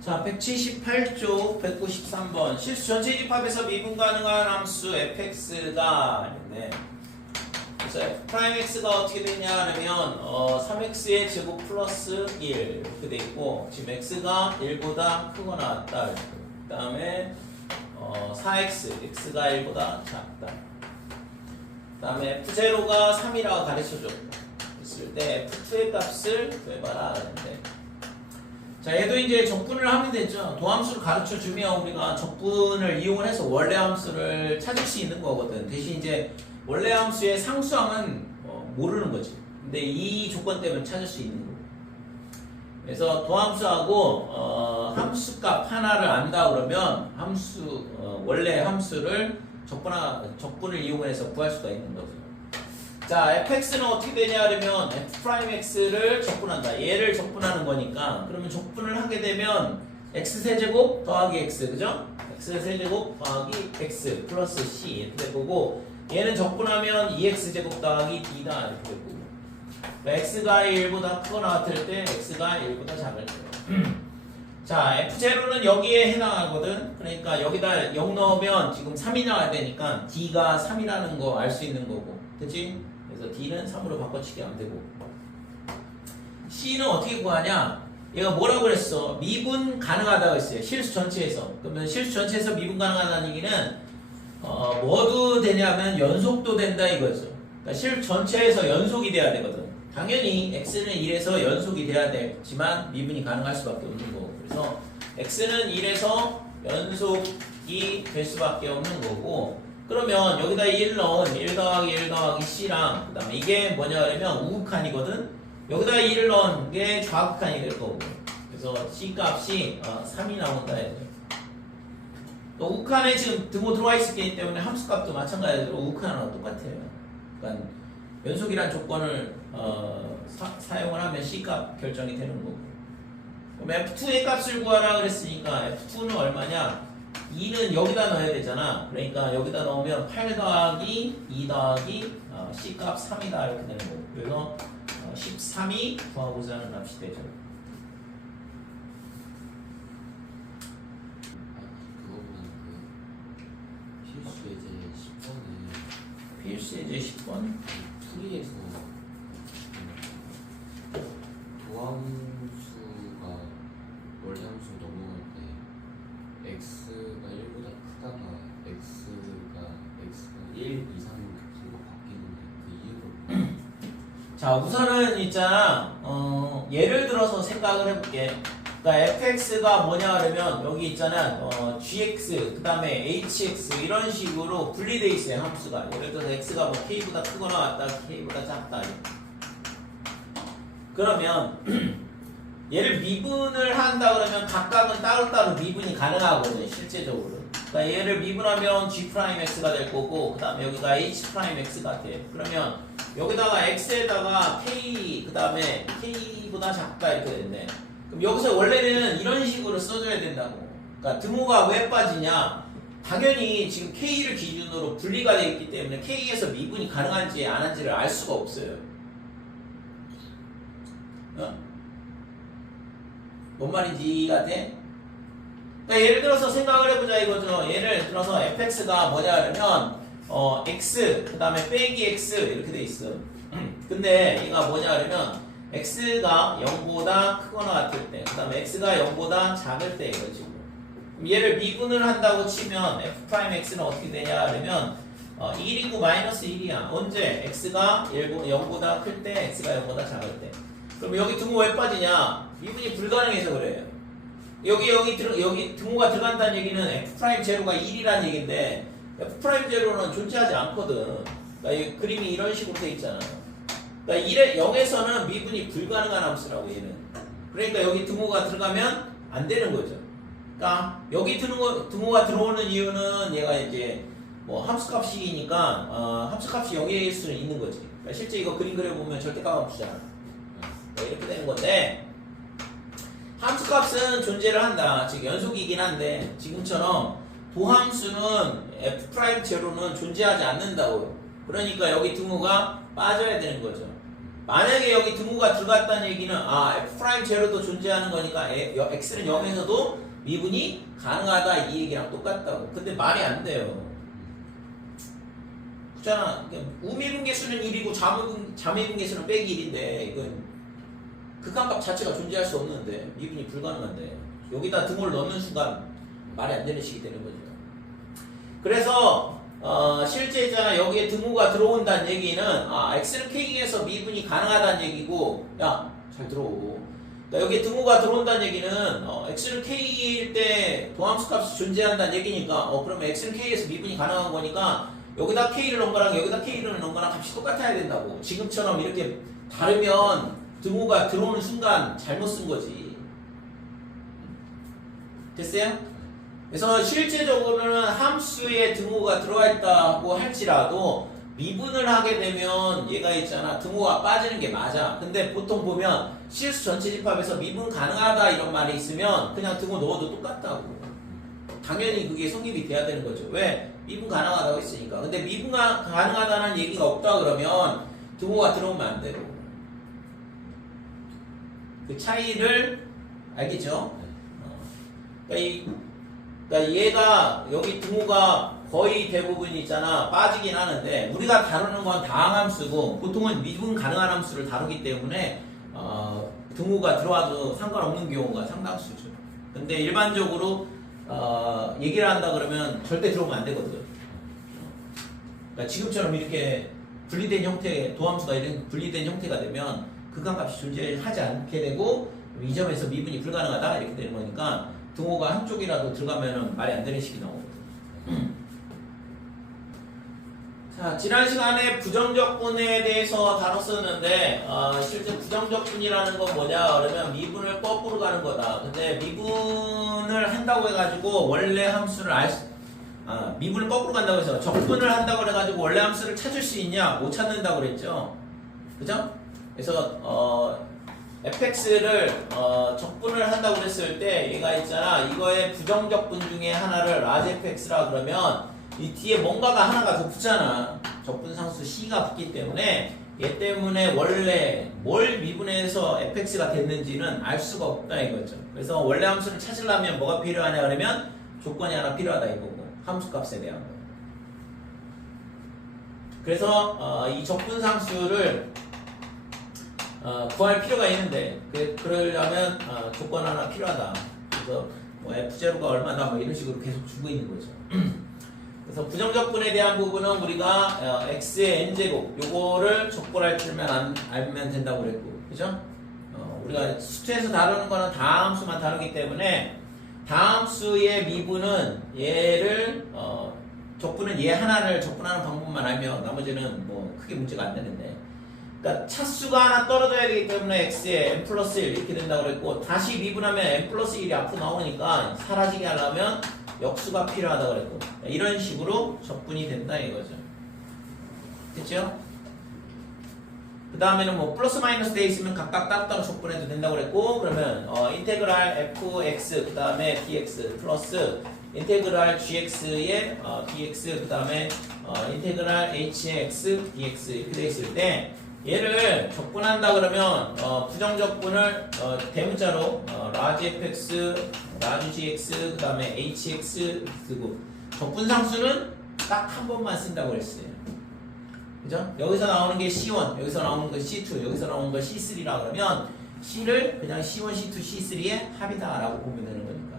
자, 178쪽 193번 실수 전체 집합에서 미분 가능한 함수 fx가 있네. 그래서 f'x가 어떻게 되냐 하면 3x의 제곱 플러스 1 이렇게 돼 있고 지금 x가 1보다 크거나 같다. 그 다음에 4x x가 1보다 작다. 그 다음에 f0가 3이라고 가르쳐줬고 있을 때 f2의 값을 구해봐라 하는데, 자, 얘도 이제 적분을 하면 되죠. 도함수를 가르쳐 주면 우리가 적분을 이용해서 원래 함수를 찾을 수 있는 거거든. 대신 이제 원래 함수의 상수항은 모르는 거지. 근데 이 조건 때문에 찾을 수 있는 거고. 그래서 도함수하고 함수값 하나를 안다 그러면 원래 함수를 적분을 이용해서 구할 수가 있는 거죠. 자, fx는 어떻게 되냐 하면 f'x를 적분한다. 얘를 적분하는 거니까, 그러면 적분을 하게 되면 x세제곱 더하기 x, 그죠? x세제곱 더하기 x 플러스 c 이렇게 될 거고, 얘는 적분하면 2x제곱 더하기 b다 이렇게 될 거고, 그러니까 x가 1보다 크거나 같을 때 x가 1보다 작을 때. 자, f0는 여기에 해당하거든. 그러니까 여기다 0 넣으면 지금 3이 나와야 되니까 d가 3이라는 거 알 수 있는 거고, 그치? 그래서 d는 3으로 바꿔치기 하면 되고, c는 어떻게 구하냐? 얘가 뭐라고 그랬어? 미분 가능하다고 했어요. 실수 전체에서. 그러면 실수 전체에서 미분 가능하다는 얘기는 뭐도 되냐면 연속도 된다 이거죠. 그러니까 실수 전체에서 연속이 돼야 되거든. 당연히 x는 1에서 연속이 돼야 되지만 미분이 가능할 수밖에 없는 거고, 그래서 x는 1에서 연속이 될 수밖에 없는 거고, 그러면 여기다 1 넣은 1 더하기 1 더하기 c랑, 그 다음에 이게 뭐냐 하면 우극한이거든. 여기다 1을 넣은 게 좌극한이 될 거고, 그래서 c 값이 3이 나온다 해야 돼. 또 우극한에 지금 등호 들어와 있기 때문에 함수값도 마찬가지로 우극한하고 똑같아요. 그러니까 연속이란 조건을 사용을 하면 c 값 결정이 되는 거고. 그럼 f2의 값을 구하라 그랬으니까 f2는 얼마냐? 2는 여기다 넣어야 되잖아. 그러니까 여기다 넣으면 8 더하기 2 더하기 c 값 3이다 이렇게 되는 거고, 그래서 13이 구하고자 하는 값이 되죠. 그거보다는 필수 예제 10번 풀이에서 도함수가 원래 함수 넘어갈 때 x가 1보다 크다가 x가 1 이상 정도 바뀌는데 그 이유를 자, 우선은 있잖아. 예를 들어서 생각을 해볼게. 그러니까 fx가 뭐냐 하면 여기 있잖아. gx 그 다음에 hx 이런 식으로 분리돼 있어요. 함수가. 예를 들어서 x가 뭐 k보다 크거나 같다, k보다 작다. 그러면 얘를 미분을 한다 그러면 각각은 따로따로 미분이 가능하거든, 실제적으로. 그러니까 얘를 미분하면 g'x가 될 거고, 그 다음에 여기가 h'x가 돼. 그러면 여기다가 x에다가 k, 그 다음에 k보다 작다 이렇게 됐네. 그럼 여기서 원래는 이런 식으로 써줘야 된다고. 그러니까 등호가 왜 빠지냐? 당연히 지금 k를 기준으로 분리가 되어 있기 때문에 k에서 미분이 가능한지 안 한지를 알 수가 없어요. 뭔 말인지 이해가 돼? 그러니까 예를 들어서 생각을 해보자 이거죠. 예를 들어서 fx가 뭐냐 하면 x 그 다음에 빼기 x 이렇게 돼 있어. 근데 얘가 뭐냐 하면 x가 0보다 크거나 같을 때, 그 다음에 x가 0보다 작을 때 이거지. 그럼 얘를 미분을 한다고 치면 f'x는 어떻게 되냐 하면 1이고 마이너스 1이야. 언제? x가 0보다 클 때, x가 0보다 작을 때. 그럼 여기 등호 왜 빠지냐? 미분이 불가능해서 그래요. 여기 등호가 들어간다는 얘기는 f'0가 1이라는 얘기인데 f'0는 존재하지 않거든. 그러니까 이 그림이 이런 식으로 돼 있잖아. 그러니까 0에서는 미분이 불가능한 함수라고 얘는. 그러니까 여기 등호가 들어가면 안 되는 거죠. 그러니까 여기 등호가 들어오는 이유는 얘가 이제 뭐 함수값이니까 함수값이 0일 수는 있는 거지. 그러니까 실제 이거 그림 그려보면 절대값 없잖아. 이렇게 되는 건데, 함수값은 존재를 한다. 즉 연속이긴 한데 지금처럼 도함수는 f'0는 존재하지 않는다고요. 그러니까 여기 등호가 빠져야 되는 거죠. 만약에 여기 등호가 들어갔다는 얘기는 f' 제로도 존재하는 거니까 x는 0에서도 미분이 가능하다 이 얘기랑 똑같다고. 근데 말이 안 돼요. 그렇잖아. 우미분계수는 1이고 자미분계수는 빼기 1인데 이건 극한값 자체가 존재할 수 없는데 미분이 불가능한데 여기다 등호를 넣는 순간 말이 안 되는 식이 되는 거죠. 그래서 실제 있잖아 여기에 등호가 들어온다는 얘기는 x는 k에서 미분이 가능하다는 얘기고 야 잘 들어오고 그러니까 여기에 등호가 들어온다는 얘기는 x는 k일 때 도함수 값이 존재한다는 얘기니까 그러면 x는 k에서 미분이 가능한 거니까 여기다 k를 넣은 거랑 여기다 k를 넣은 거랑 값이 똑같아야 된다고. 지금처럼 이렇게 다르면 등호가 들어오는 순간 잘못 쓴 거지. 됐어요? 그래서 실제적으로는 함수에 등호가 들어와 있다고 할지라도 미분을 하게 되면 얘가 있잖아 등호가 빠지는 게 맞아. 근데 보통 보면 실수 전체 집합에서 미분 가능하다 이런 말이 있으면 그냥 등호 넣어도 똑같다고. 당연히 그게 성립이 돼야 되는 거죠. 왜? 미분 가능하다고 했으니까. 근데 미분가 가능하다는 얘기가 없다 그러면 등호가 들어오면 안 되고. 그 차이를 알겠죠? 그러니까 얘가 여기 등호가 거의 대부분 있잖아 빠지긴 하는데 우리가 다루는 건 다항함수고 보통은 미분 가능한 함수를 다루기 때문에 등호가 들어와도 상관없는 경우가 상당수죠. 근데 일반적으로 얘기를 한다 그러면 절대 들어오면 안 되거든. 그러니까 지금처럼 이렇게 분리된 형태 도함수가 이런 분리된 형태가 되면 극한값이 존재하지 않게 되고 이 점에서 미분이 불가능하다 이렇게 되는 거니까 등호가 한쪽이라도 들어가면 말이 안 되는 식이 나오거든. 자, 지난 시간에 부정적분에 대해서 다뤘었는데 실제 부정적분이라는 건 뭐냐 그러면 미분을 거꾸로 가는 거다. 근데 미분을 한다고 해가지고 원래 함수를 미분을 거꾸로 간다고 해서 적분을 한다고 해가지고 원래 함수를 찾을 수 있냐? 못 찾는다고 그랬죠. 그죠? 그래서 fx를 적분을 한다고 그랬을 때 얘가 있잖아 이거의 부정적분 중에 하나를 라지 fx라 그러면 이 뒤에 뭔가가 하나가 더 붙잖아. 적분상수 c가 붙기 때문에 얘 때문에 원래 뭘 미분해서 fx가 됐는지는 알 수가 없다 이거죠. 그래서 원래 함수를 찾으려면 뭐가 필요하냐 그러면 조건이 하나 필요하다 이거고 함수값에 대한 거. 그래서 이 적분상수를 구할 필요가 있는데 그러려면 조건 하나 필요하다. 그래서 뭐 f0가 얼마다 뭐 이런 식으로 계속 주고 있는 거죠. 그래서 부정적분에 대한 부분은 우리가 x의 n제곱 요거를 적분할 줄만 알면 된다고 그랬고 그죠? 우리가 수투에서 다루는 거는 다함수만 다루기 때문에 다함수의 미분은 얘를 적분은 얘 하나를 적분하는 방법만 알면 나머지는 뭐 크게 문제가 안 되는데 그러니까 차수가 하나 떨어져야 되기 때문에 x에 n 플러스 1 이렇게 된다고 그랬고 다시 미분하면 n 플러스 1이 앞으로 나오니까 사라지게 하려면 역수가 필요하다고 그랬고 이런 식으로 적분이 된다 이거죠. 됐죠? 그 다음에는 뭐 플러스 마이너스 돼 있으면 각각 따로따로 적분해도 된다고 그랬고 그러면 인테그랄 fx 그 다음에 dx 플러스 인테그랄 gx의 dx 그 다음에 인테그랄 hx dx 이렇게 돼 있을 때 얘를 적분한다 그러면 부정적분을 대문자로 라지 fx, 라지 gx, 그 다음에 hx 쓰고 적분상수는 딱 한 번만 쓴다고 그랬어요. 그죠? 여기서 나오는 게 C1, 여기서 나오는 거 C2, 여기서 나오는 거 C3라 그러면 C를 그냥 C1, C2, C3의 합이다 라고 보면 되는 거니까.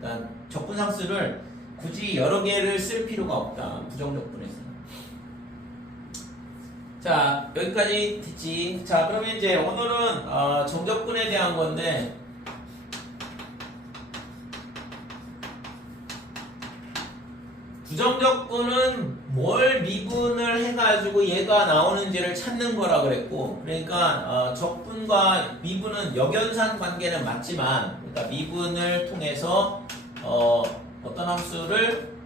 그러니까 적분상수를 굳이 여러 개를 쓸 필요가 없다. 부정적분에서. 자, 여기까지 됐지. 자, 그러면 이제 오늘은 정적분에 대한 건데 부정적분은 뭘 미분을 해가지고 얘가 나오는지를 찾는 거라 그랬고 그러니까 적분과 미분은 역연산 관계는 맞지만 그러니까 미분을 통해서 어떤 함수를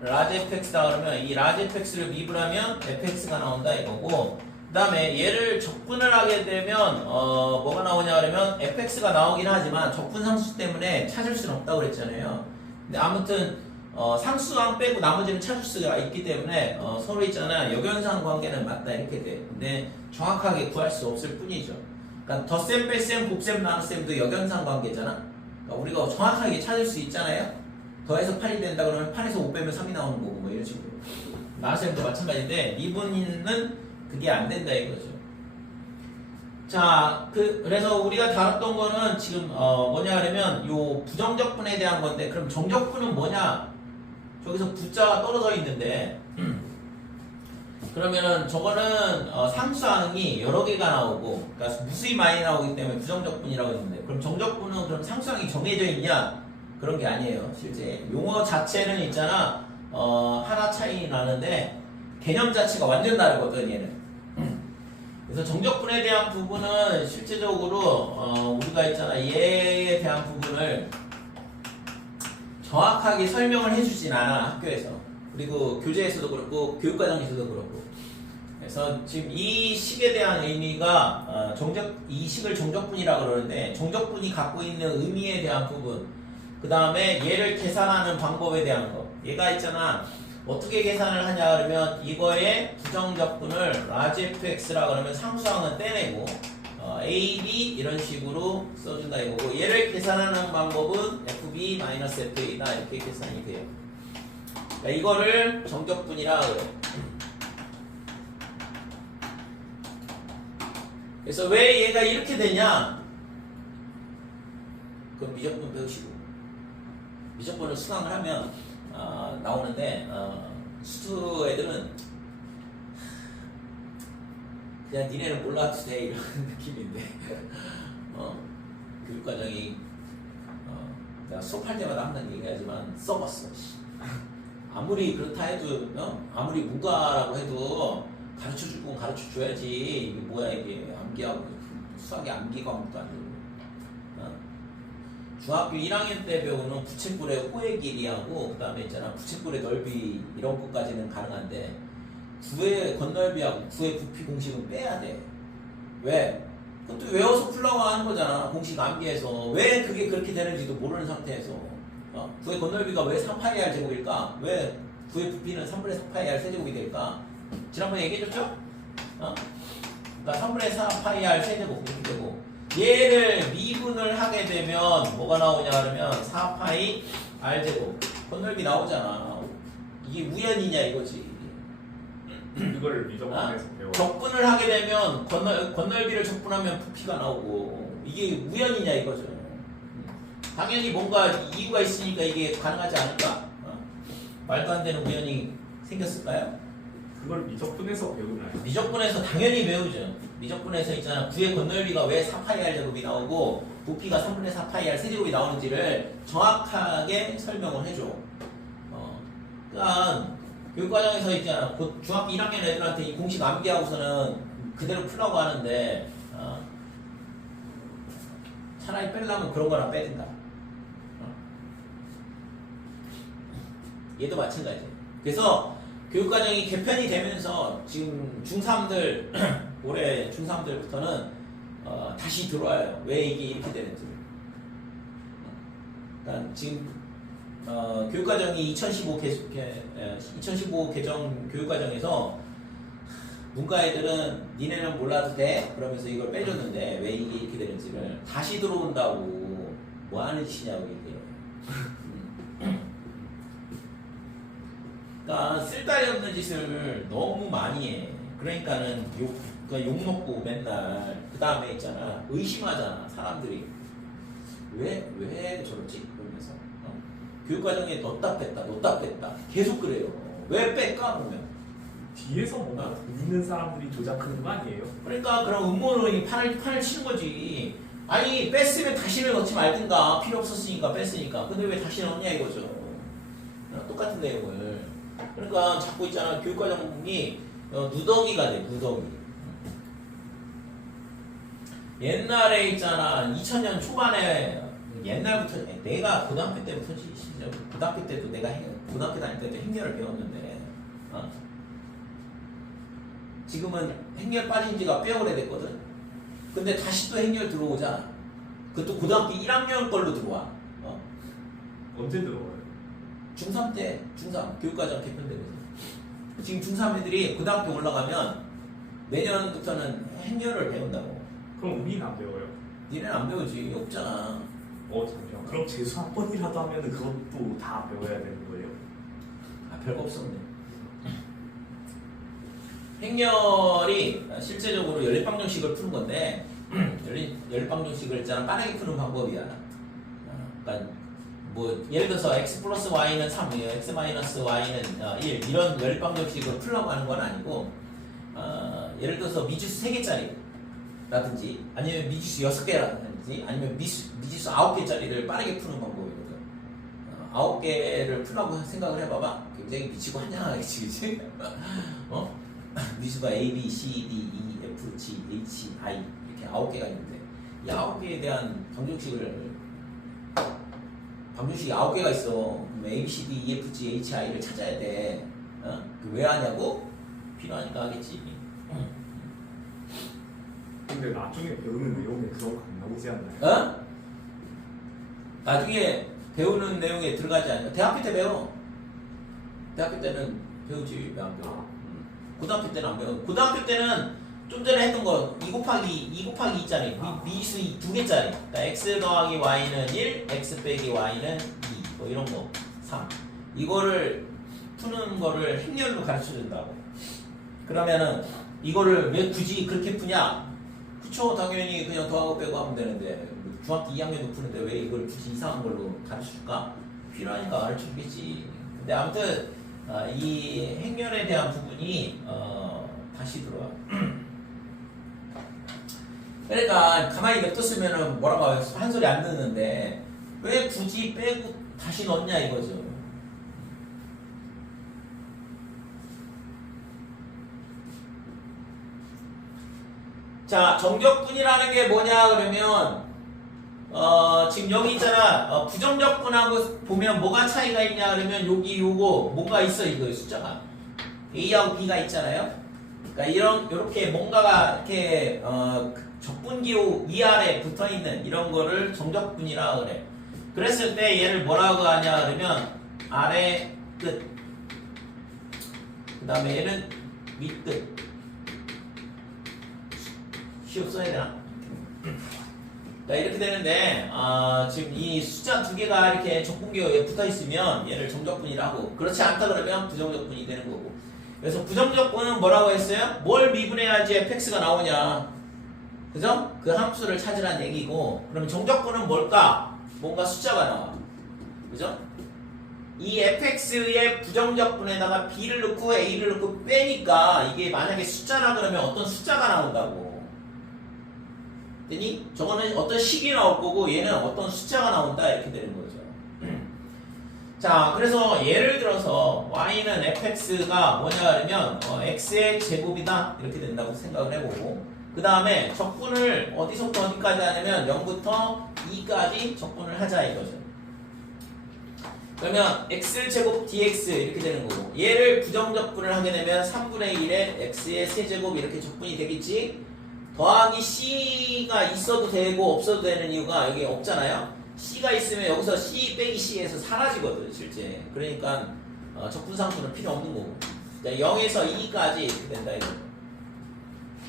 라지 fx다 그러면 이 라지 fx를 미분하면 fx가 나온다 이거고 그 다음에 얘를 적분을 하게 되면 뭐가 나오냐 그러면 fx가 나오긴 하지만 적분상수 때문에 찾을 수는 없다고 그랬잖아요. 근데 아무튼 상수항 빼고 나머지는 차수수가 있기 때문에 서로 있잖아 역연상 관계는 맞다 이렇게 돼. 근데 정확하게 구할 수 없을 뿐이죠. 그러니까 덧셈, 뺄셈, 곱셈, 나눗셈도 역연상 관계잖아. 그러니까 우리가 정확하게 찾을 수 있잖아요. 더해서 8이 된다 그러면 8에서 5 빼면 3이 나오는 거고 뭐 이런 식으로. 나눗셈도 마찬가지인데 미분은 그게 안 된다 이거죠. 자, 그래서 우리가 다뤘던 거는 지금 뭐냐 하려면 요 부정적분에 대한 건데 그럼 정적분은 뭐냐? 저기서 부자가 떨어져 있는데 그러면은 저거는 상수항이 여러 개가 나오고 그러니까 무수히 많이 나오기 때문에 부정적분이라고 했는데 그럼 정적분은 그럼 상수항이 정해져 있냐? 그런 게 아니에요. 실제 용어 자체는 있잖아 하나 차이 나는데 개념 자체가 완전 다르거든 얘는. 그래서 정적분에 대한 부분은 실제적으로 우리가 있잖아 얘에 대한 부분을 정확하게 설명을 해주진 않아 학교에서. 그리고 교재에서도 그렇고 교육과정에서도 그렇고. 그래서 지금 이 식에 대한 의미가 이 식을 정적분이라고 그러는데 정적분이 갖고 있는 의미에 대한 부분 그 다음에 얘를 계산하는 방법에 대한 거. 얘가 있잖아 어떻게 계산을 하냐 그러면 이거의 부정적분을 라지 fx라 그러면 상수항은 떼내고 a, b 이런 식으로 써준다 이거고 얘를 계산하는 방법은 fb-fa다 이렇게 계산이 돼요. 그러니까 이거를 정적분이라 그래. 그래서 왜 얘가 이렇게 되냐? 그럼 미적분 배우시고 미적분을 수강을 하면 나오는데 수투 애들은 그냥 니네는 몰라도 돼 이런 느낌인데 교육과정이 내가 수업할 때마다 항상 얘기하지만 썩었어. 아무리 그렇다 해도 아무리 문과라고 해도 가르쳐줄 건 가르쳐줘야지. 이게 뭐야 이게 암기하고 수학이 암기 과목도 아니고 중학교 1학년 때 배우는 부채꼴의 호의 길이하고 그 다음에 있잖아 부채꼴의 넓이 이런 것까지는 가능한데 구의 건널비하고 구의 부피 공식은 빼야 돼. 왜? 그것도 외워서 풀라고 하는 거잖아. 공식 암기해서. 왜 그게 그렇게 되는지도 모르는 상태에서 구의 건널비가 왜 3파이R 제곱일까? 왜 구의 부피는 3분의 4파이R 세제곱이 될까? 지난번에 얘기해줬죠? 그러니까 3분의 4파이R 세제곱 이렇게 되고 얘를 미분을 하게 되면 뭐가 나오냐 그러면 4파이 r제곱 건널비 나오잖아. 이게 우연이냐 이거지. 이걸 미적분에서 배워. 적분을 하게 되면 건널비를 적분하면 부피가 나오고 이게 우연이냐 이거죠. 당연히 뭔가 이유가 있으니까 이게 가능하지 않을까? 말도 안 되는 우연이 생겼을까요? 그걸 미적분에서 배우나요? 미적분에서 당연히 배우죠. 미적분에서 있잖아 구의 건널비가 왜 4파이R 제곱이 나오고 부피가 3분의 4파이R 세제곱이 나오는지를 정확하게 설명을 해줘. 그러니까 교육과정에서 있잖아 중학교 1학년 애들한테 이 공식 암기하고서는 그대로 풀라고 하는데 차라리 빼려면 그런 거나 빼든가. 얘도 마찬가지예요. 그래서 교육과정이 개편이 되면서 지금 중3들 올해 중3들부터는 다시 들어와요. 왜 이게 이렇게 되는지. 그러니까 지금 교육과정이 2015 개정 교육과정에서 문과 애들은 니네는 몰라도 돼 그러면서 이걸 빼줬는데 왜 이게 이렇게 되는지를 다시 들어온다고 뭐 하는 짓이냐고 이게. 그러니까 쓸데기 없는 짓을 너무 많이 해. 그러니까는 욕 먹고 맨날 그 다음에 있잖아 의심하잖아 사람들이 왜 저러지 그러면서 교육과정에 넣었다 뺐다 계속 그래요. 왜 뺄까 그러면 뒤에서 뭔가 돈 있는 사람들이 조작하는 거 아니에요? 그러니까 그럼 음모론이 판을 치는 거지. 아니 뺐으면 다시는 넣지 말든가 필요 없었으니까 뺐으니까. 근데 왜 다시 넣냐 이거죠. 똑같은 내용을. 그러니까 자꾸 있잖아 교육과정이 누더기가 돼 누더기. 옛날에 있잖아 2000년 초반에 옛날부터 내가 고등학교 때부터지 고등학교 때도 내가 고등학교 다닐 때도 행렬을 배웠는데 지금은 행렬 빠진 지가 꽤 오래됐거든. 근데 다시 또 행렬 들어오잖아. 그것도 고등학교 1학년 걸로 들어와. 언제 들어와요? 중3 때, 중3 교육과정 개편되면서 지금 중3 애들이 고등학교 올라가면 내년부터는 행렬을 배운다고. 그럼 우리는 안 배워요. 니네는 안 배우지. 없잖아. 잠시만. 그럼 재수 한 번이라도 하면 그것도 다 배워야 되는 거예요? 아, 별거 없었네. 행렬이 실제적으로 연립방정식을 푸는 건데 연립방정식을 있잖아 빠르게 푸는 방법이야. 그러니까 뭐 예를 들어서 x 플러스 y는 3이에요. x 마이너스 y는 1 이런 연립방정식을 풀려고 하는 건 아니고 예를 들어서 미지수 3개짜리라든지 아니면 미지수 6개라든지 아니면 미지수 9개짜리를 빠르게 푸는 방법이거든. 9개를 풀라고 생각을 해봐봐. 굉장히 미치고 한량하겠지, 그치? 미지수가 A, B, C, D, E, F, G, H, I 이렇게 9개가 있는데 이 9개에 대한 방정식이 9개가 있어. 그럼 A, B, C, D, E, F, G, H, I를 찾아야 돼. 왜 하냐고? 필요하니까 하겠지. 근데 나중에 배우는 내용에 그런 거 안 나오지 않나요? 나중에 배우는 내용에 들어가지 않냐? 대학교 때 배워. 대학교 때는 배우지. 왜 안 배워? 고등학교 때는 안 배워. 고등학교 때는 좀 전에 했던 거 2 곱하기 2짜리 미지수 2개짜리. 그러니까 x 더하기 y는 1, x 빼기 y는 2. 뭐 이런 거 3. 이거를 푸는 거를 행렬로 가르쳐 준다고. 그러면은 이거를 왜 굳이 그렇게 푸냐? 그쵸, 당연히 그냥 더하고 빼고 하면 되는데 중학교 2학년도 푸는데 왜 이걸 굳이 이상한 걸로 가르쳐 줄까? 필요하니까 가르쳐 주겠지. 근데 아무튼 이 행렬에 대한 부분이 다시 들어와. 그러니까 가만히 냅뒀으면은 뭐라고 하요? 한 소리 안 듣는데 왜 굳이 빼고 다시 넣냐 이거죠. 자, 정적분이라는 게 뭐냐 그러면 지금 여기 있잖아. 부정적분하고 보면 뭐가 차이가 있냐 그러면 여기 요거 뭐가 있어 이거 숫자가 A하고 B가 있잖아요. 그러니까 이렇게 뭔가가 이렇게 적분기호 위아래 붙어 있는 이런 거를 정적분이라 그래. 그랬을 때 얘를 뭐라고 하냐 그러면 아래 끝. 그다음에 얘는 밑끝. 시옷 써야 되나? 그러니까 이렇게 되는데 지금 이 숫자 두 개가 이렇게 적분기호에 붙어 있으면 얘를 정적분이라고, 그렇지 않다 그러면 부정적분이 되는 거고. 그래서 부정적분은 뭐라고 했어요? 뭘 미분해야지 fx가 나오냐, 그죠? 그 함수를 찾으란 얘기고. 그러면 정적분은 뭘까? 뭔가 숫자가 나와, 그죠? 이 fx의 부정적분에다가 b를 넣고 a를 넣고 빼니까 이게 만약에 숫자라 그러면 어떤 숫자가 나온다고. 되니? 저거는 어떤 식이 나올 거고 얘는 어떤 숫자가 나온다 이렇게 되는 거죠. 자, 그래서 예를 들어서 y는 fx가 뭐냐 그러면 x의 제곱이다 이렇게 된다고 생각을 해보고, 그 다음에 적분을 어디서부터 어디까지 하냐면 0부터 2까지 적분을 하자 이거죠. 그러면 x제곱 dx 이렇게 되는 거고, 얘를 부정적분을 하게 되면 3분의 1에 x의 세제곱 이렇게 적분이 되겠지. 더하기 c가 있어도 되고 없어도 되는 이유가 여기 없잖아요. c가 있으면 여기서 c 빼기 c에서 사라지거든 실제. 그러니까 적분상수는 필요 없는 거고. 자, 0에서 2까지 이렇게 된다 이거.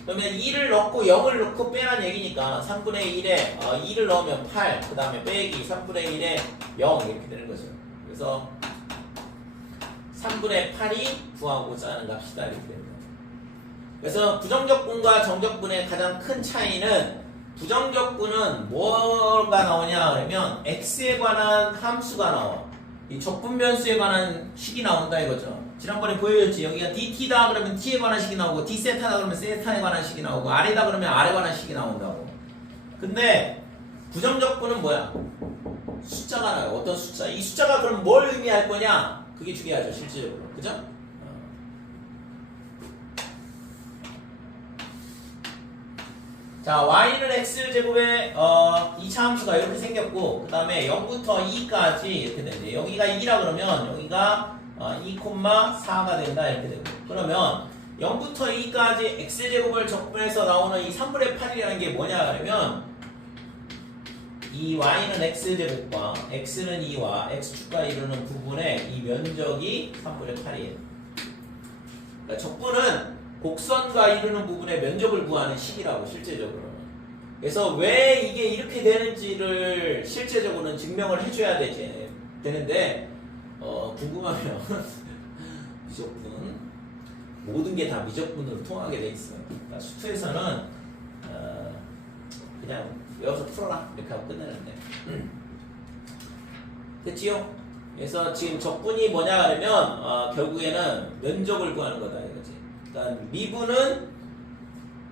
그러면 2를 넣고 0을 넣고 빼란 얘기니까 3분의 1에 2를 넣으면 8, 그 다음에 빼기 3분의 1에 0 이렇게 되는 거죠. 그래서 3분의 8이 구하고자 하는 값이다 이렇게 됩니다. 그래서 부정적분과 정적분의 가장 큰 차이는, 부정적분은 뭐가 나오냐 그러면 x에 관한 함수가 나와. 이 적분 변수에 관한 식이 나온다 이거죠. 지난번에 보여줬지. 여기가 dt다 그러면 t에 관한 식이 나오고, d 세타다 그러면 세타에 관한 식이 나오고, r이다 그러면 r에 관한 식이 나온다고. 근데 부정적분은 뭐야? 숫자가 나요. 어떤 숫자? 이 숫자가 그럼 뭘 의미할 거냐? 그게 중요하죠 실질적으로. 그죠? 자, y는 x제곱의 2차 함수가 이렇게 생겼고, 그 다음에 0부터 2까지 이렇게 되는데, 여기가 2라 그러면 여기가 2,4가 된다 이렇게 되고, 그러면 0부터 2까지 x제곱을 적분해서 나오는 이 3분의 8이라는 게 뭐냐 그러면 이 y는 x제곱과 x는 2와 x축과 이루는 부분의 이 면적이 3분의 8이에요. 그러니까 적분은 곡선과 이루는 부분의 면적을 구하는 식이라고 실제적으로는. 그래서 왜 이게 이렇게 되는지를 실제적으로는 증명을 해줘야 되는데 궁금하면 미적분 모든 게 다 미적분으로 통하게 돼 있어요. 그러니까 수투에서는 그냥 외워서 풀어라 이렇게 하고 끝내는데 됐지요? 그래서 지금 적분이 뭐냐 하면 결국에는 면적을 구하는 거다 이거지. 그러니까 미분은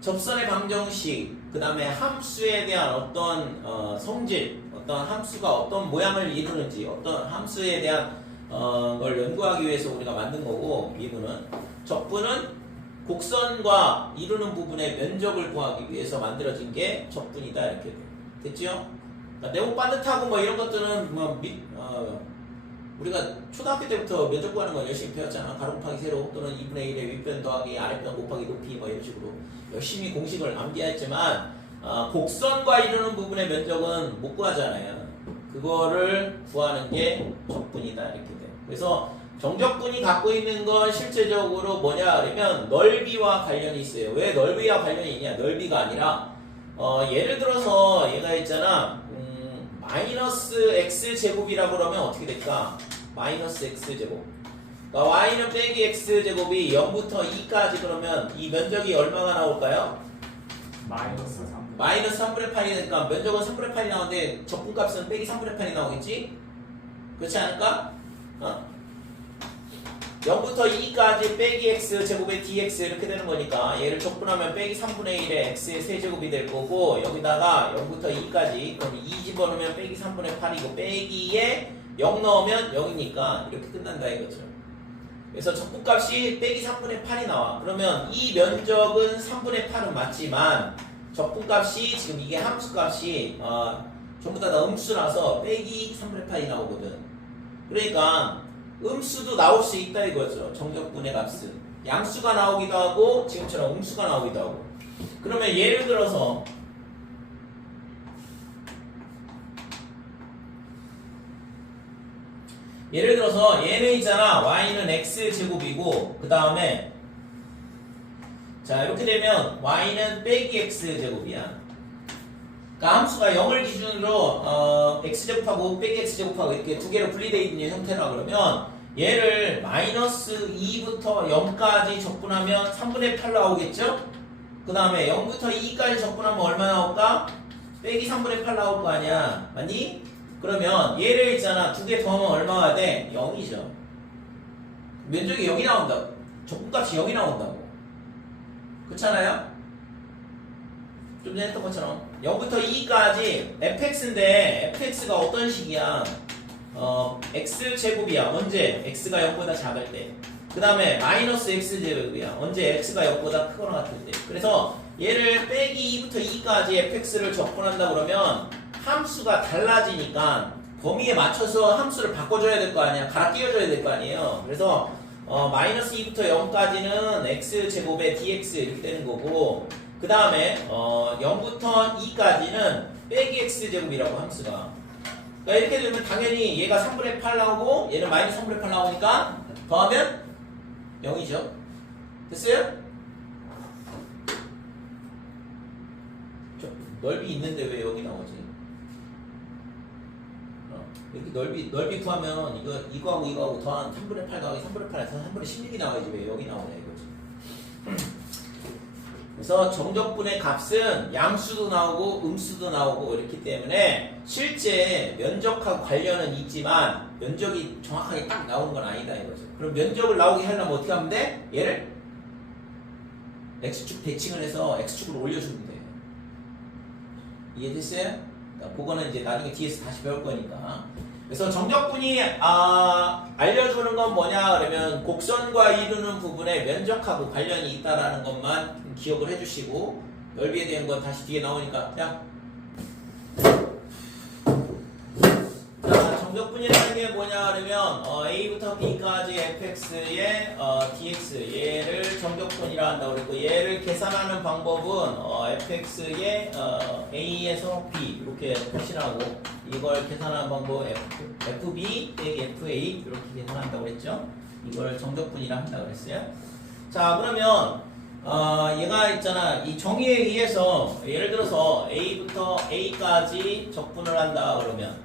접선의 방정식, 그 다음에 함수에 대한 어떤 성질, 어떤 함수가 어떤 모양을 이루는지, 어떤 함수에 대한 걸 연구하기 위해서 우리가 만든 거고, 미분은 적분은 곡선과 이루는 부분의 면적을 구하기 위해서 만들어진 게 적분이다 이렇게 됐죠? 그러니까 네모 반듯하고 뭐 이런 것들은 우리가 초등학교 때부터 면적 구하는 건 열심히 배웠잖아. 가로 곱하기 세로 또는 2분의 1의 윗변 더하기 아랫변 곱하기 높이 뭐 이런 식으로 열심히 공식을 암기했지만 곡선과 이루는 부분의 면적은 못 구하잖아요. 그거를 구하는 게 적분이다 이렇게 돼요. 그래서 정적분이 갖고 있는 건 실제적으로 뭐냐 그러면 넓이와 관련이 있어요. 왜 넓이와 관련이 있냐? 넓이가 아니라 예를 들어서 얘가 있잖아. 마이너스 x제곱이라고 그러면 어떻게 될까? 마이너스 x제곱. 그러니까 y는 빼기 x제곱이 0부터 2까지 그러면 이 면적이 얼마가 나올까요? 마이너스 3. 마이너스 3분의 8이니까 면적은 3분의 8이 나오는데 적분값은 빼기 3분의 8이 나오겠지? 그렇지 않을까? 0부터 2까지 빼기 x제곱의 dx 이렇게 되는 거니까 얘를 적분하면 빼기 3분의 1의 x의 세제곱이 될 거고 여기다가 0부터 2까지 그럼 2 집어넣으면 빼기 3분의 8이고 빼기에 0 넣으면 0이니까 이렇게 끝난다 이거죠. 그래서 적분값이 빼기 3분의 8이 나와. 그러면 이 면적은 3분의 8은 맞지만 적분값이 지금 이게 함수값이 전부 다 음수라서 빼기 3분의 8이 나오거든. 그러니까 음수도 나올 수 있다 이거죠. 정적분의 값은 양수가 나오기도 하고 지금처럼 음수가 나오기도 하고. 그러면 예를 들어서 얘는 있잖아. y는 x제곱이고 그 다음에 자 이렇게 되면 y는 빼기 x제곱이야. 그러니까 함수가 0을 기준으로 x제곱하고 빼기 x제곱하고 이렇게 두 개로 분리되어 있는 형태라 그러면 얘를 마이너스 2부터 0까지 적분하면 3분의 8 나오겠죠? 그 다음에 0부터 2까지 적분하면 얼마 나올까? 빼기 3분의 8 나올 거 아니야. 맞니? 그러면 얘를 있잖아. 두 개 더하면 얼마가 돼? 0이죠. 면적이 0이 나온다고. 적분값이 0이 나온다고. 그렇잖아요? 좀 전에 했던 것처럼 0부터 2까지 fx인데 fx가 어떤 식이야? x제곱이야. 언제? x가 0보다 작을 때. 그 다음에 마이너스 x제곱이야. 언제? x가 0보다 크거나 같을 때. 그래서 얘를 빼기 2부터 2까지 fx를 적분한다 그러면 함수가 달라지니까 범위에 맞춰서 함수를 바꿔줘야 될 거 아니야. 갈아 끼워줘야 될 거 아니에요. 그래서 마이너스 2부터 0까지는 x제곱의 dx 이렇게 되는 거고 그 다음에 0부터 2까지는 빼기 x제곱이라고 함수가. 그러니까 이렇게 되면 당연히 얘가 3분의 8 나오고 얘는 마이너스 3분의 8 나오니까 더하면 0이죠. 됐어요? 넓이 있는데 왜 여기 나오지? 이렇게 넓이 구하면 이거하고 더한 3분의 8 더하기 3분의 8에서 3분의 16이 나와야지 왜 여기 나오냐 이거지. 그래서 정적분의 값은 양수도 나오고 음수도 나오고 이렇기 때문에 실제 면적하고 관련은 있지만 면적이 정확하게 딱 나오는 건 아니다 이거죠. 그럼 면적을 나오게 하려면 어떻게 하면 돼? 얘를 x축 대칭을 해서 x축으로 올려주면 돼. 이해됐어요? 그거는 이제 나중에 뒤에서 다시 배울 거니까. 그래서 정적분이 알려주는 건 뭐냐 그러면 곡선과 이루는 부분에 면적하고 관련이 있다라는 것만 기억을 해주시고 넓이에 대한 건 다시 뒤에 나오니까 자 정적 정적분이라는 게 뭐냐 그러면 A부터 B까지 fx의 dx 얘를 정적분이라 한다고 그랬고 얘를 계산하는 방법은 fx의 A에서 B 이렇게 표시하고 이걸 계산하는 방법 fb 빼기 fa 이렇게 계산한다고 그랬죠. 이걸 정적분이라 한다고 그랬어요. 자 그러면 얘가 있잖아 이 정의에 의해서 예를 들어서 A부터 A까지 적분을 한다 그러면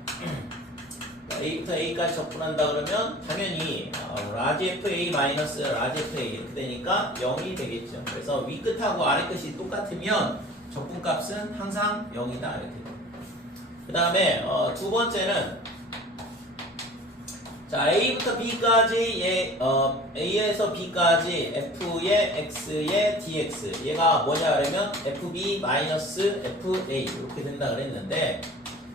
A부터 A까지 적분한다 그러면 당연히 라지 FA 마이너스 라지 FA 이렇게 되니까 0이 되겠죠. 그래서 위 끝하고 아래 끝이 똑같으면 적분값은 항상 0이다 이렇게 돼요. 그 다음에 두 번째는 자 A부터 B까지 A에서 B까지 F의 X의 DX 얘가 뭐냐 그러면 FB 마이너스 FA 이렇게 된다 그랬는데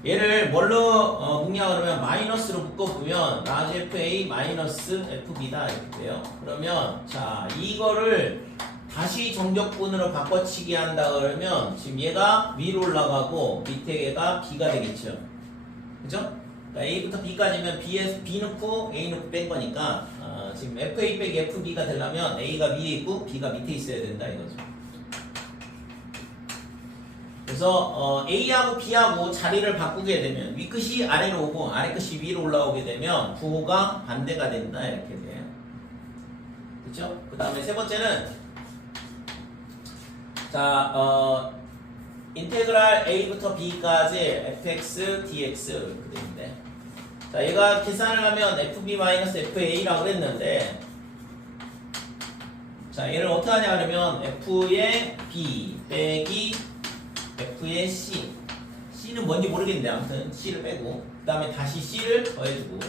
얘를 뭘로 묶냐 그러면 마이너스로 묶어보면 라지 FA 마이너스 FB다 이렇게 돼요. 그러면 자 이거를 다시 정적분으로 바꿔치기 한다 그러면 지금 얘가 위로 올라가고 밑에 얘가 B가 되겠죠. 그죠? 그러니까 A부터 B까지면 B 넣고 A 넣고 뺀 거니까 지금 FA 빼기 FB가 되려면 A가 위에 있고 B가 밑에 있어야 된다 이거죠. 그래서 A하고 B하고 자리를 바꾸게 되면 윗끝이 아래로 오고 아래끝이 위로 올라오게 되면 부호가 반대가 된다 이렇게 돼요. 그렇죠? 그 다음에 세 번째는 자 인테그랄 A부터 B까지 fx dx 이렇게 되는데 자 얘가 계산을 하면 fb-fa라고 그랬는데 자 얘를 어떻게 하냐 그러면 f의 b 빼기 f의 c c는 뭔지 모르겠는데 아무튼 c를 빼고 그 다음에 다시 c를 더해주고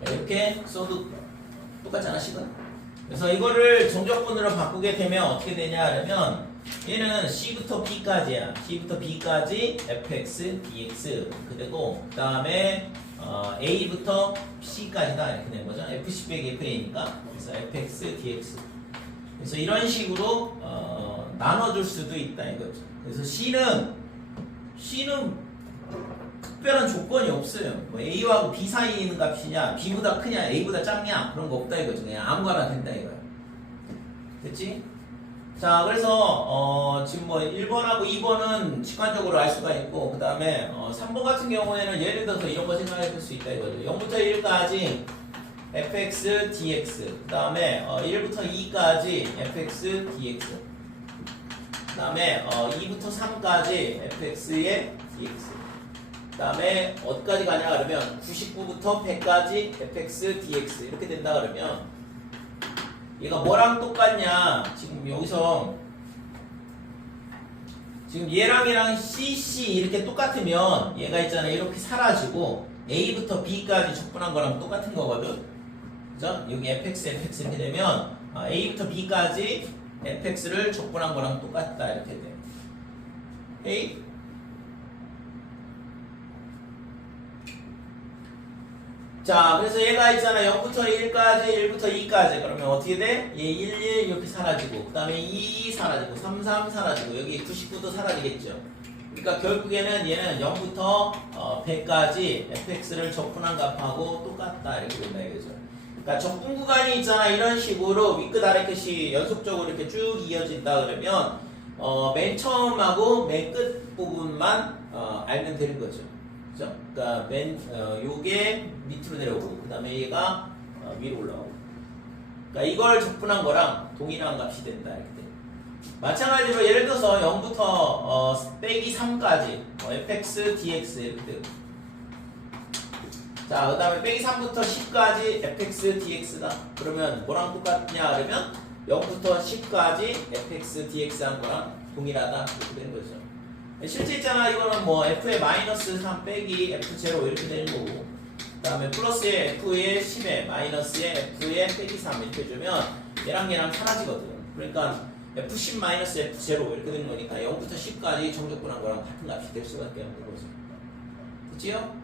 이렇게 써도 똑같잖아 c가. 그래서 이거를 정적분으로 바꾸게 되면 어떻게 되냐 하면 얘는 C부터 B까지야. C부터 B까지 fx, dx 이렇게 되고 그 다음에 A부터 C까지다 이렇게 된 거죠. FC 빼기 FA니까 그래서 fx, dx 그래서 이런 식으로 나눠줄 수도 있다 이거죠. 그래서 C는 특별한 조건이 없어요. 뭐 A하고 B 사이에 있는 값이냐, B보다 크냐, A보다 작냐 그런 거 없다 이거죠. 그냥 아무거나 된다 이거야. 됐지? 자, 그래서 지금 뭐 1번하고 2번은 직관적으로 알 수가 있고 그 다음에 3번 같은 경우에는 예를 들어서 이런 거 생각해 볼 수 있다 이거죠. 0부터 1까지 fx, dx 그 다음에 1부터 2까지 fx, dx 그 다음에 2부터 3까지 fx의 dx 그 다음에 어디까지 가냐 그러면 99부터 100까지 fx, dx 이렇게 된다 그러면 얘가 뭐랑 똑같냐 지금 여기서 지금 얘랑 cc 이렇게 똑같으면 얘가 있잖아 이렇게 사라지고 A부터 B까지 적분한 거랑 똑같은 거거든. 그죠? 여기 fx 이렇게 되면 A부터 B까지 fx를 적분한 거랑 똑같다 이렇게 돼. 오케이? 자, 그래서 얘가 있잖아. 0부터 1까지, 1부터 2까지. 그러면 어떻게 돼? 얘 1, 1 이렇게 사라지고, 그 다음에 2 사라지고, 3, 3 사라지고, 여기 99도 사라지겠죠. 그러니까 결국에는 얘는 0부터 100까지 fx를 적분한 값하고 똑같다. 이렇게 된다 이거죠. 그러니까 적분 구간이 있잖아. 이런 식으로 윗끝 아래끝이 연속적으로 이렇게 쭉 이어진다 그러면, 맨 처음하고 맨 끝 부분만 알면 되는 거죠. 그죠? 그러니까 요게 밑으로 내려오고 그 다음에 얘가 위로 올라오고 그러니까 이걸 적분한 거랑 동일한 값이 된다 이렇게 돼. 마찬가지로 예를 들어서 0부터 빼기 3까지 fx, dx 이렇게 되고 자 그 다음에 빼기 3부터 10까지 fx, dx다 그러면 뭐랑 똑같냐 그러면 0부터 10까지 fx, dx 한 거랑 동일하다 이렇게 되는 거죠. 실제 있잖아 이거는 뭐 f의 마이너스 3 빼기 f0 이렇게 되는 거고 그 다음에 플러스의 f의 10에 마이너스의 f의 빼기 3 이렇게 해주면 얘랑 사라지거든. 그러니까 f10 마이너스 f0 이렇게 되는 거니까 0부터 10까지 정적분한 거랑 같은 값이 될 수밖에 없는 거죠. 그치요?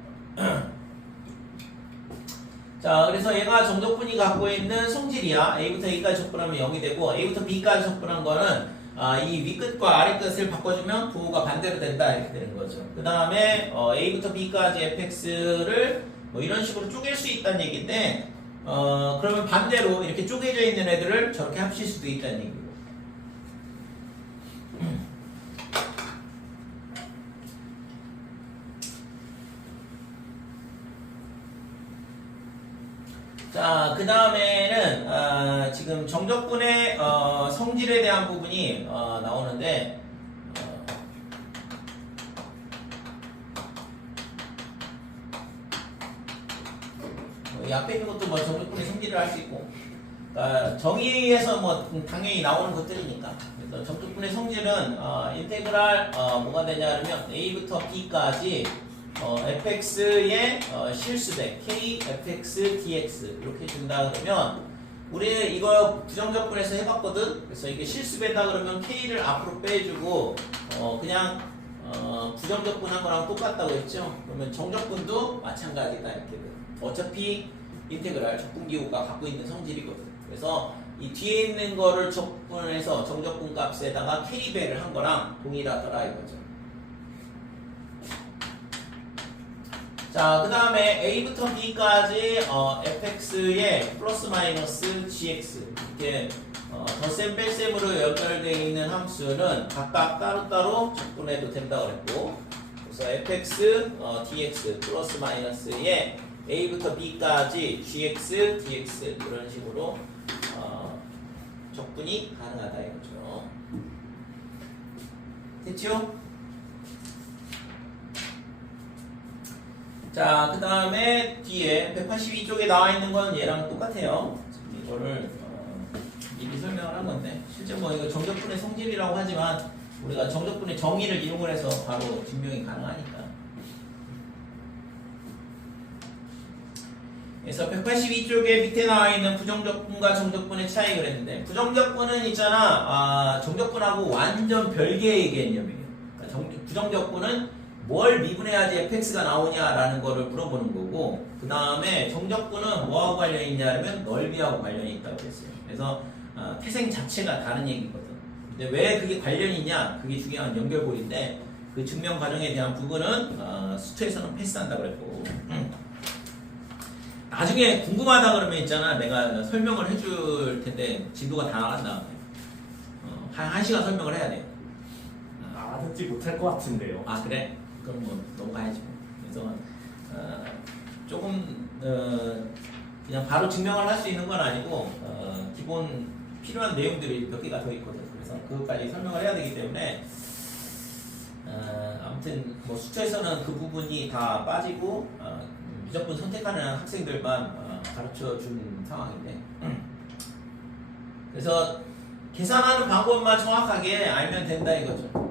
자 그래서 얘가 정적분이 갖고 있는 성질이야. A부터 A까지 적분하면 0이 되고 A부터 B까지 적분한 거는 이 윗끝과 아래끝을 바꿔주면 부호가 반대로 된다 이렇게 되는 거죠. 그 다음에 A부터 B까지 fx를 뭐 이런 식으로 쪼갤 수 있다는 얘기인데 그러면 반대로 이렇게 쪼개져 있는 애들을 저렇게 합칠 수도 있다는 얘기고. 자, 그 다음에는 지금 정적분의 성질에 대한 부분이 나오는데 이 앞에 있는 것도 뭐 정적분의 성질을 할 수 있고 정의에서 뭐 당연히 나오는 것들이니까. 그래서 정적분의 성질은 인테그랄 뭐가 되냐 그러면 A부터 B까지 fx의 실수대 k fx dx 이렇게 준다 그러면 우리 이거 부정적분에서 해봤거든. 그래서 이게 실수배다 그러면 k를 앞으로 빼주고 그냥 부정적분한 거랑 똑같다고 했죠. 그러면 정적분도 마찬가지다 이렇게 돼. 어차피 인테그랄 적분기호가 갖고 있는 성질이거든. 그래서 이 뒤에 있는 거를 적분해서 정적분 값에다가 k배를 한 거랑 동일하더라 이거죠. 자, 그 다음에 A부터 B까지 fx의 플러스 마이너스 gx 이렇게 덧셈 뺄셈으로 연결되어 있는 함수는 각각 따로따로 적분해도 된다고 그랬고, 그래서 fx dx 플러스 마이너스의 A부터 B까지 gx dx 이런 식으로 적분이 가능하다 이거죠. 됐죠? 자, 그 다음에 뒤에 182쪽에 나와 있는 건 얘랑 똑같아요. 이거를 미리 설명을 한 건데 실제 뭐 이거 정적분의 성질이라고 하지만 우리가 정적분의 정의를 이용을 해서 바로 증명이 가능하니까. 그래서 182쪽에 밑에 나와 있는 부정적분과 정적분의 차이를 했는데 부정적분은 있잖아 정적분하고 완전 별개의 개념이에요. 그러니까 부정적분은 뭘 미분해야지 fx가 나오냐라는 거를 물어보는 거고, 그 다음에 정적분은 뭐하고 관련이 있냐면 넓이하고 관련이 있다고 했어요. 그래서 태생 자체가 다른 얘기거든. 근데 왜 그게 관련이 있냐? 그게 중요한 연결고리인데 그 증명 과정에 대한 부분은 수트에서는 패스한다고 그랬고 나중에 궁금하다 그러면 있잖아 내가 설명을 해줄 텐데 진도가 다 나간 다음에 한 시간 설명을 해야 돼요. 알아듣지 못할 것 같은데요. 아 그래? 그럼 뭐 넘어가야지 뭐. 그래서 조금 그냥 바로 증명을 할 수 있는 건 아니고 기본 필요한 내용들이 몇 개가 더 있거든. 그래서 그것까지 설명을 해야 되기 때문에 아무튼 뭐 수트에서는 그 부분이 다 빠지고 무조건 선택하는 학생들만 가르쳐 준 상황인데 그래서 계산하는 방법만 정확하게 알면 된다 이거죠.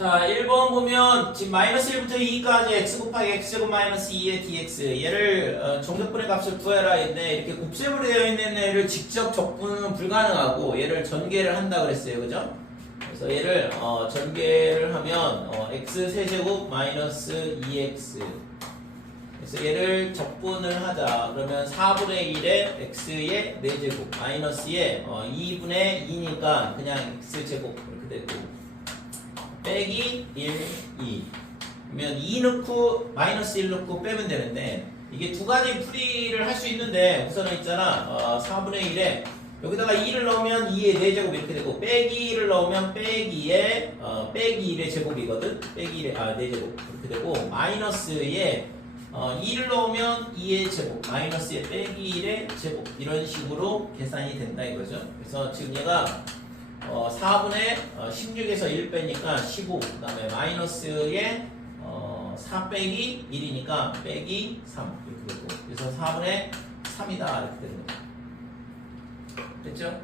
자, 1번 보면 지금 마이너스 1부터 2까지 x 곱하기 x제곱 마이너스 2의 dx 얘를 정적분의 값을 구해라 했는데 이렇게 곱셈으로 되어 있는 애를 직접 적분은 불가능하고 얘를 전개를 한다 그랬어요. 그죠? 그래서 얘를 전개를 하면 x 세제곱 마이너스 2x 그래서 얘를 적분을 하자. 그러면 4분의 1에 x의 4제곱 마이너스에 2분의 2니까 그냥 x제곱 이렇게 되고 빼기 1, 2 그러면 2 넣고 마이너스 1 넣고 빼면 되는데 이게 두 가지 풀이를 할 수 있는데 우선은 있잖아 4분의 1에 여기다가 2를 넣으면 2의 4제곱 이렇게 되고 빼기 1을 넣으면 빼기에 빼기 1의 제곱이거든. 빼기 1의 4제곱 이렇게 되고 마이너스에 2를 넣으면 2의 제곱 마이너스에 빼기 1의 제곱 이런 식으로 계산이 된다 이거죠. 그래서 지금 얘가 4분의 16에서 1 빼니까 15 그 다음에 마이너스에 4 빼기 1이니까 빼기 3 이렇게 되고 그래서 4분의 3이다 이렇게 되는 거죠. 됐죠?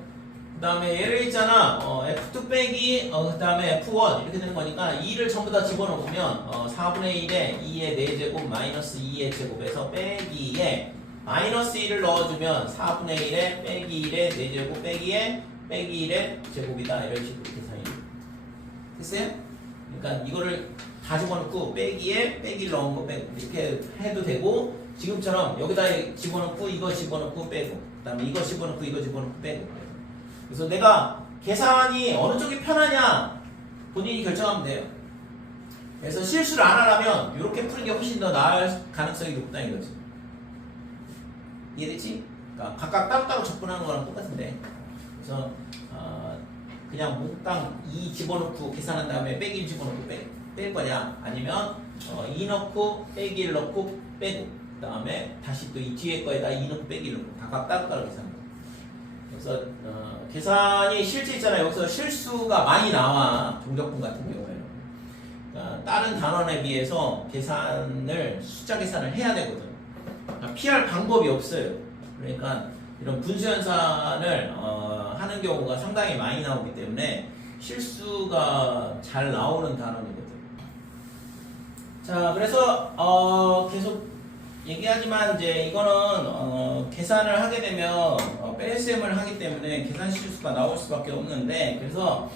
그 다음에 얘를 있잖아 F2 빼기 그 다음에 F1 이렇게 되는 거니까 2를 전부 다 집어넣으면 4분의 1에 2의 4제곱 마이너스 2의 제곱에서 빼기에 마이너스 1을 넣어주면 4분의 1에 빼기 1의 4제곱 빼기에 빼기 1의 제곱이다. 이런 식으로 계산이 돼요. 됐어요? 그러니까 이거를 다 집어넣고 빼기에 빼기를 넣은 거 빼고 이렇게 해도 되고 지금처럼 여기다 집어넣고 이거 집어넣고 빼고 그 다음에 이거 집어넣고 이거 집어넣고 빼고 그래서 내가 계산이 어느 쪽이 편하냐 본인이 결정하면 돼요. 그래서 실수를 안 하려면 이렇게 푸는 게 훨씬 더 나을 가능성이 높다 이거지. 이해되지? 그러니까 각각 따로따로 접근하는 거랑 똑같은데 그래서 그냥 몽땅 2 집어넣고 계산한 다음에 빼기 1 집어넣고 뺄 거냐 아니면 2 넣고 빼기 1 넣고 빼고 그 다음에 다시 또 이 뒤에 거에다 2 넣고 빼기 1 넣고 각각 따로따로 계산한 거. 그래서 계산이 실제 있잖아요. 여기서 실수가 많이 나와 종적분 같은 경우에는 그러니까 다른 단원에 비해서 계산을 숫자 계산을 해야 되거든. 그러니까 피할 방법이 없어요. 그러니까 이런 분수연산을 하는 경우가 상당히 많이 나오기 때문에 실수가 잘 나오는 단원이거든. 자, 그래서 계속 얘기하지만 이제 이거는 계산을 하게 되면 뺄셈을 하기 때문에 계산 실수가 나올 수밖에 없는데 그래서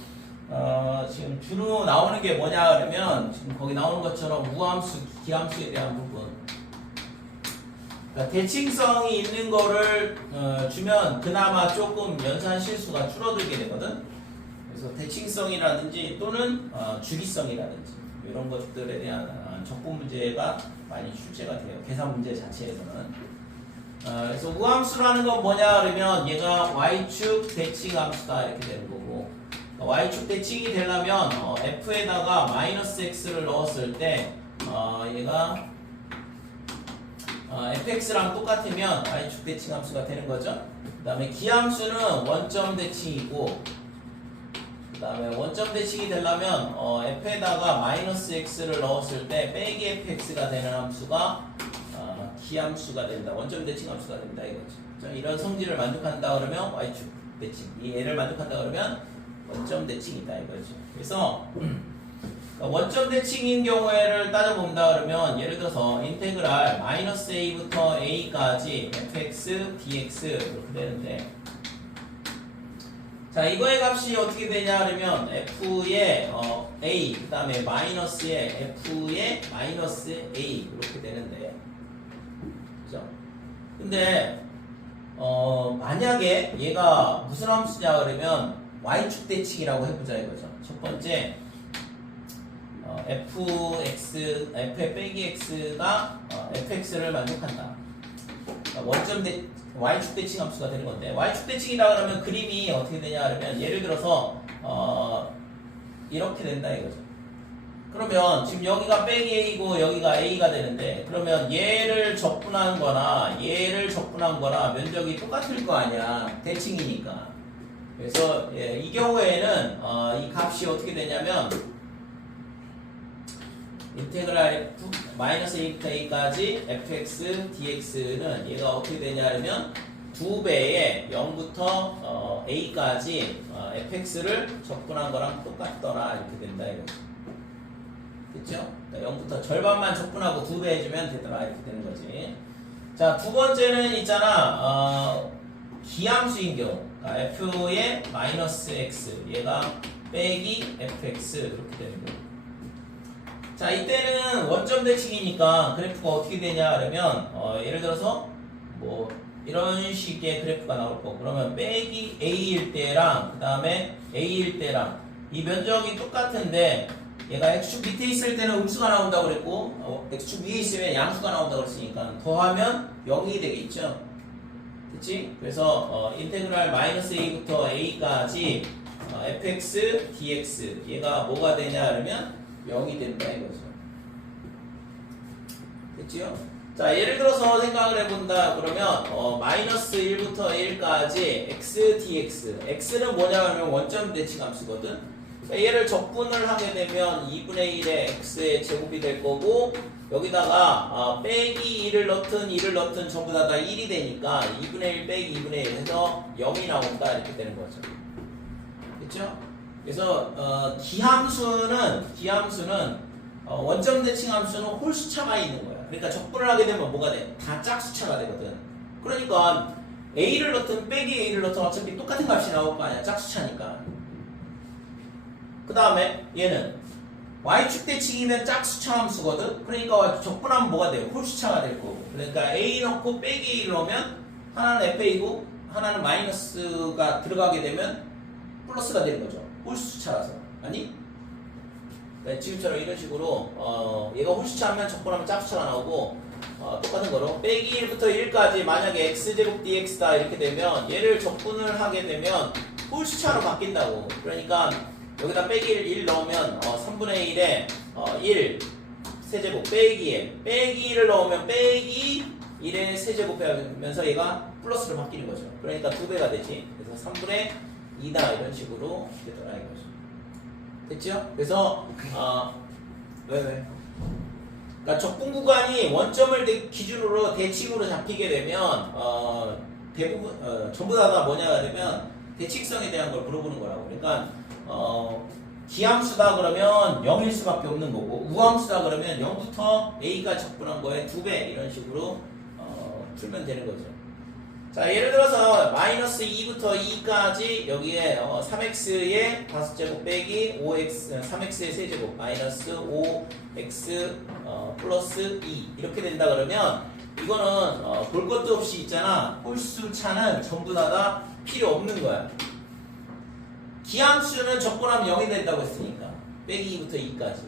지금 주로 나오는 게 뭐냐 그러면 지금 거기 나오는 것처럼 우함수, 기함수에 대한 부분. 그러니까 대칭성이 있는 거를 주면 그나마 조금 연산 실수가 줄어들게 되거든. 그래서 대칭성이라든지 또는 주기성이라든지 이런 것들에 대한 적분 문제가 많이 출제가 돼요. 계산 문제 자체에서는. 그래서 우함수라는 건 뭐냐 그러면 얘가 y축 대칭 함수다 이렇게 되는 거고 y축 대칭이 되려면 f에다가 마이너스 x를 넣었을 때 얘가 fx랑 똑같으면 y축 대칭 함수가 되는 거죠. 그 다음에 기함수는 원점 대칭이고 그 다음에 원점 대칭이 되려면 f에다가 마이너스 x를 넣었을 때 빼기 fx가 되는 함수가 기함수가 된다. 원점 대칭 함수가 된다 이거죠. 자, 이런 성질을 만족한다 그러면 y축 대칭 이 얘를 만족한다 그러면 원점 대칭이다 이거죠. 그래서 원점 대칭인 경우에를 따져본다 그러면 예를 들어서 인테그랄 마이너스 a부터 a까지 fx, dx 이렇게 되는데 자 이거의 값이 어떻게 되냐 그러면 f의 a 그 다음에 마이너스의 f의 마이너스 a 이렇게 되는데 그죠? 근데 만약에 얘가 무슨 함수냐 그러면 y축 대칭이라고 해보자 이거죠. 첫 번째 f의 빼기 x가 fx를 만족한다. 원점 y축 대칭 함수가 되는 건데 y축 대칭이라 그러면 그림이 어떻게 되냐 그러면 예를 들어서 이렇게 된다 이거죠. 그러면 지금 여기가 빼기 a고 여기가 a가 되는데 그러면 얘를 적분한 거나 얘를 적분한 거나 면적이 똑같을 거 아니야. 대칭이니까. 그래서 이 경우에는 이 값이 어떻게 되냐면 인테그랄 f 마이너스 a부터 a까지 fx dx는 얘가 어떻게 되냐면 2배의 0부터 a까지 fx를 적분한 거랑 똑같더라 이렇게 된다 이거죠. 됐죠? 0부터 절반만 적분하고 2배 해주면 되더라 이렇게 되는 거지. 자, 두 번째는 있잖아 기함수인 경우 그러니까 f의 마이너스 x 얘가 빼기 fx 이렇게 되는 거예요. 자 이때는 원점 대칭이니까 그래프가 어떻게 되냐 그러면 예를 들어서 뭐 이런 식의 그래프가 나올 거고 그러면 빼기 a일 때랑 그 다음에 a일 때랑 이 면적이 똑같은데 얘가 x축 밑에 있을 때는 음수가 나온다고 그랬고 x축 위에 있으면 양수가 나온다고 그랬으니까 더하면 0이 되겠죠. 그치? 그래서 인테그랄 마이너스 a부터 a까지 fx dx 얘가 뭐가 되냐 그러면 0이 된다 이거죠. 됐지요? 자 예를 들어서 생각을 해본다 그러면 마이너스 1부터 1까지 x dx x는 뭐냐 하면 원점 대칭 함수거든. 그러니까 얘를 적분을 하게 되면 2분의 1의 x의 제곱이 될 거고 여기다가 빼기 1을 넣든 1을 넣든 전부 다 1이 되니까 2분의 1 빼기 2분의 1 해서 0이 나온다 이렇게 되는 거죠. 됐죠? 그래서 기함수는 원점 대칭 함수는 홀수차가 있는 거야. 그러니까 적분을 하게 되면 뭐가 돼? 다 짝수차가 되거든. 그러니까 A를 넣든 빼기 A를 넣든 어차피 똑같은 값이 나올 거 아니야. 짝수차니까. 그 다음에 얘는 Y축 대칭이면 짝수차 함수거든. 그러니까 적분하면 뭐가 돼요? 홀수차가 될 거고. 그러니까 A 넣고 빼기 A를 넣으면 하나는 FA고 하나는 마이너스가 들어가게 되면 플러스가 되는 거죠. 홀수차라서. 아니? 그러니까 지금처럼 이런 식으로 얘가 홀수차하면 적분하면 짝수차가 나오고 똑같은 거로 빼기 1부터 1까지 만약에 x제곱 dx다 이렇게 되면 얘를 적분을 하게 되면 홀수차로 바뀐다고. 그러니까 여기다 빼기 1 넣으면 3분의 1에 1 세제곱 빼기에 빼기 1을 넣으면 빼기 1의 세제곱하면서 얘가 플러스로 바뀌는 거죠. 그러니까 2배가 되지. 그래서 3분의 2다 이런 식으로 되더라 이거죠. 됐죠? 그래서 왜? 그러니까 적분 구간이 원점을 기준으로 대칭으로 잡히게 되면 대부분 전부 다가 뭐냐가 되면 대칭성에 대한 걸 물어보는 거라고. 그러니까 기함수다 그러면 0일 수밖에 없는 거고 우함수다 그러면 0부터 a까지 적분한 거에 2배 이런 식으로 풀면 되는 거죠. 자, 예를 들어서 마이너스 2부터 2까지 여기에 3x의 5제곱 빼기 5x 3x의 세제곱 마이너스 5x 플러스 2 이렇게 된다 그러면 이거는 볼 것도 없이 있잖아. 홀수 차는 전부 다 필요 없는 거야. 기함수는 적분하면 0이 된다고 했으니까 빼기 2부터 2까지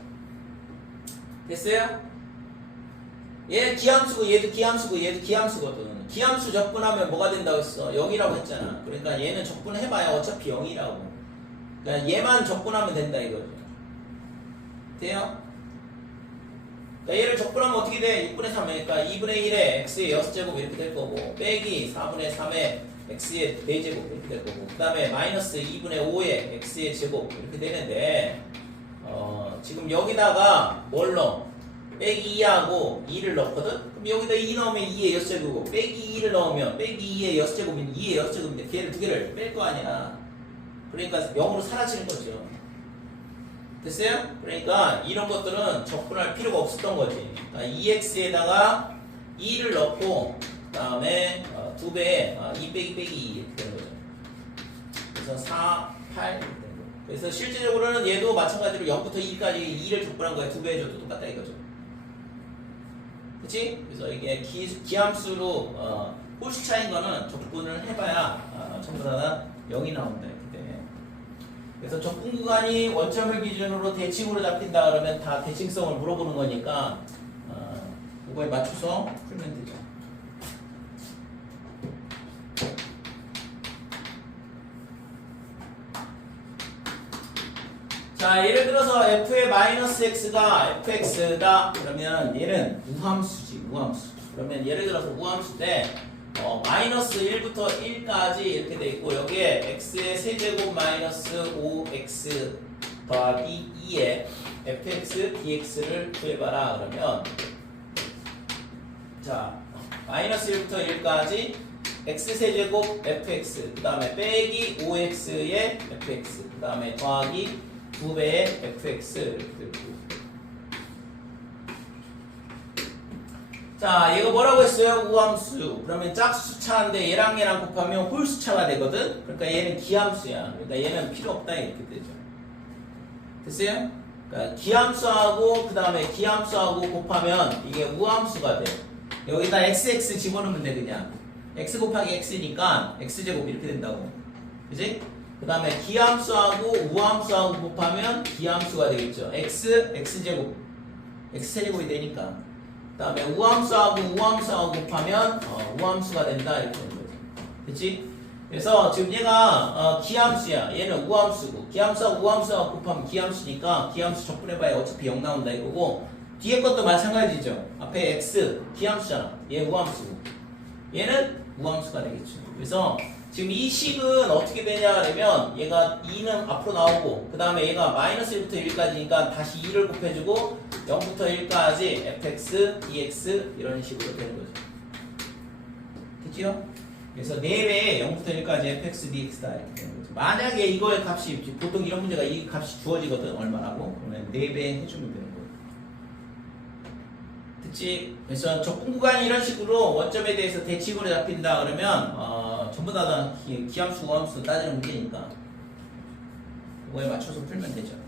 됐어요? 얘 기함수고 얘도 기함수고 얘도 기함수거든. 기함수 적분하면 뭐가 된다고 했어? 0이라고 했잖아. 그러니까 얘는 적분해봐야 어차피 0이라고. 그러니까 얘만 적분하면 된다 이거죠. 돼요? 자, 얘를 적분하면 어떻게 돼? 6분의 3이니까 2분의 1에 x의 6제곱 이렇게 될 거고 빼기 4분의 3에 x의 4제곱 이렇게 될 거고 그 다음에 마이너스 2분의 5에 x의 제곱 이렇게 되는데 지금 여기다가 뭘 넣어? 빼기 2하고 2를 넣거든? 그럼 여기다 2 넣으면 2의 6제곱이고 빼기 2를 넣으면 빼기 2의 6제곱이면 2의 6제곱인데 걔를 두 개를 뺄 거 아니야. 그러니까 0으로 사라지는 거죠. 됐어요? 그러니까 이런 것들은 적분할 필요가 없었던 거지. 그러니까 2x에다가 2를 넣고 그 다음에 2배에 2 빼기 빼기 2 이렇게 되는 거죠. 그래서 4, 8 이렇게 되는 거예요. 그래서 실제적으로는 얘도 마찬가지로 0부터 2까지 2를 적분한 거에 2배 해줘도 똑같다 이거죠. 그치? 그래서 이게 기함수로 홀수차인 거는 적분을 해봐야 전부 다 0이 나온다 이렇게 돼. 그래서 적분 구간이 원점을 기준으로 대칭으로 잡힌다 그러면 다 대칭성을 물어보는 거니까 그거에 맞춰서 풀면 되죠. 자, 예를 들어서 f의 마이너스 x가 fx다 그러면 얘는 우함수지. 우함수. 그러면 예를 들어서 우함수 때 마이너스 1부터 1까지 이렇게 돼 있고 여기에 x의 세제곱 마이너스 5x 더하기 2에 fx dx를 구해봐라 그러면 자 마이너스 1부터 1까지 x 세제곱 fx 그 다음에 빼기 5x의 fx 그 다음에 더하기 2배의 fx 이렇게 되고 자, 얘가 뭐라고 했어요? 우함수. 그러면 짝수차인데 얘랑 얘랑 곱하면 홀수차가 되거든? 그러니까 얘는 기함수야. 그러니까 얘는 필요 없다 이렇게 되죠. 됐어요? 그러니까 기함수하고 그 다음에 기함수하고 곱하면 이게 우함수가 돼. 여기다 xx 집어넣으면 돼 그냥. x 곱하기 x니까 x제곱 이렇게 된다고. 그지? 그 다음에 기함수하고 우함수하고 곱하면 기함수가 되겠죠. x제곱. x제곱이 되니까. 그 다음에 우함수하고 우함수하고 곱하면 우함수가 된다 이렇게 되는 거죠. 그치? 그래서 지금 얘가 기함수야. 얘는 우함수고 기함수하고 우함수하고 곱하면 기함수니까 기함수 적분해봐야 어차피 0 나온다 이거고 뒤에 것도 마찬가지죠. 앞에 x 기함수잖아. 얘 우함수고 얘는 우함수가 되겠죠. 그래서 지금 이 식은 어떻게 되냐 하면 얘가 2는 앞으로 나오고 그 다음에 얘가 마이너스 1부터 1까지니까 다시 2를 곱해주고 0부터 1까지 fx, dx 이런 식으로 되는 거죠. 됐죠? 그래서 4배에 0부터 1까지 fx, dx다 이렇게 되는 거죠. 만약에 이거의 값이 보통 이런 문제가 이 값이 주어지거든 얼마라고 그러면 4배 해주면 되는 거예요. 그치? 그래서 적분 구간이 이런 식으로 원점에 대해서 대칭으로 잡힌다 그러면 전부 다 기함수, 고함수 따지는 문제니까 그거에 맞춰서 풀면 되죠.